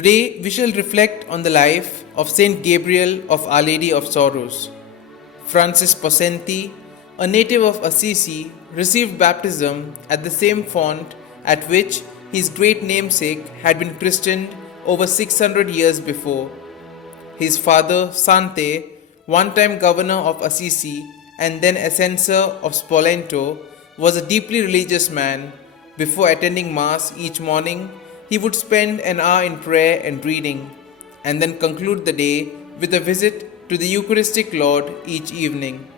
Today we shall reflect on the life of Saint Gabriel of Our Lady of Sorrows. Francis Possenti, a native of Assisi, received baptism at the same font at which his great namesake had been christened over 600 years before. His father, Sante, one-time governor of Assisi and then a censor of Spoleto, was a deeply religious man. Before attending Mass each morning, he would spend an hour in prayer and reading, and then conclude the day with a visit to the Eucharistic Lord each evening.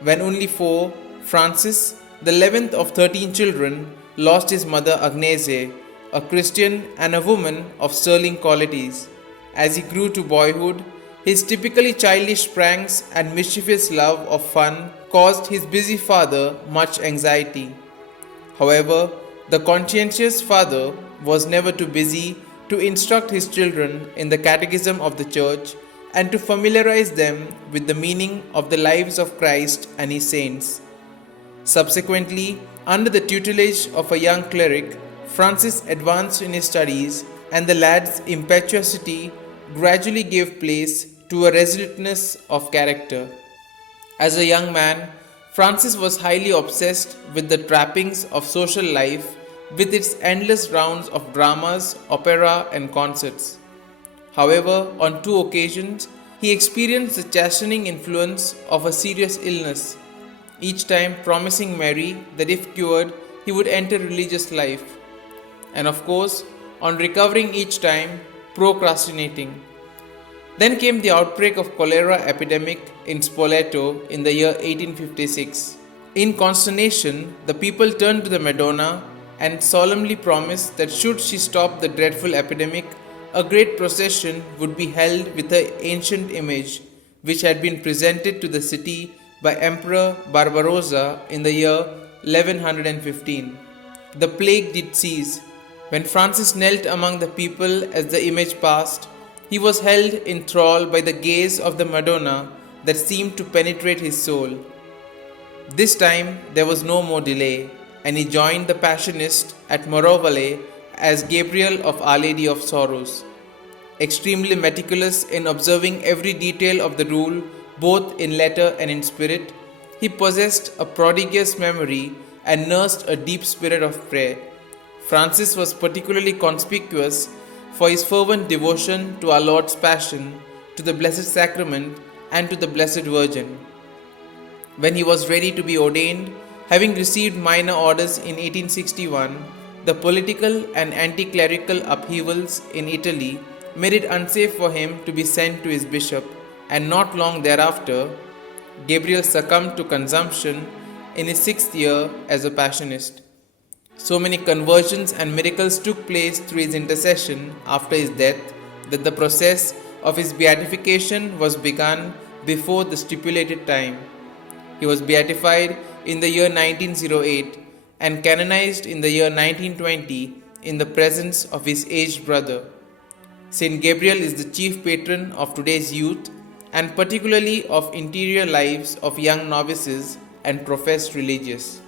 When only 4, Francis, the 11th of 13 children, lost his mother Agnese, a Christian and a woman of sterling qualities. As he grew to boyhood, his typically childish pranks and mischievous love of fun caused his busy father much anxiety. However, the conscientious father was never too busy to instruct his children in the catechism of the church and to familiarize them with the meaning of the lives of Christ and his saints. Subsequently, under the tutelage of a young cleric, Francis advanced in his studies, and the lad's impetuosity gradually gave place to a resoluteness of character. As a young man, Francis was highly obsessed with the trappings of social life, with its endless rounds of dramas, opera, and concerts. However, on 2 occasions, he experienced the chastening influence of a serious illness, each time promising Mary that if cured, he would enter religious life, and of course, on recovering each time, procrastinating. Then came the outbreak of cholera epidemic in Spoleto in the year 1856. In consternation, the people turned to the Madonna and solemnly promised that should she stop the dreadful epidemic, a great procession would be held with her ancient image, which had been presented to the city by Emperor Barbarossa in the year 1115. The plague did cease. When Francis knelt among the people as the image passed, he was held in thrall by the gaze of the Madonna that seemed to penetrate his soul. This time there was no more delay, and he joined the Passionists at Morovale as Gabriel of Our Lady of Sorrows. Extremely meticulous in observing every detail of the rule, both in letter and in spirit, he possessed a prodigious memory and nursed a deep spirit of prayer. Francis was particularly conspicuous for his fervent devotion to our Lord's Passion, to the Blessed Sacrament, and to the Blessed Virgin. When he was ready to be ordained, having received minor orders in 1861, the political and anti-clerical upheavals in Italy made it unsafe for him to be sent to his bishop, and not long thereafter, Gabriel succumbed to consumption in his 6th year as a Passionist. So many conversions and miracles took place through his intercession after his death that the process of his beatification was begun before the stipulated time. He was beatified in the year 1908 and canonized in the year 1920 in the presence of his aged brother. Saint Gabriel is the chief patron of today's youth and particularly of interior lives of young novices and professed religious.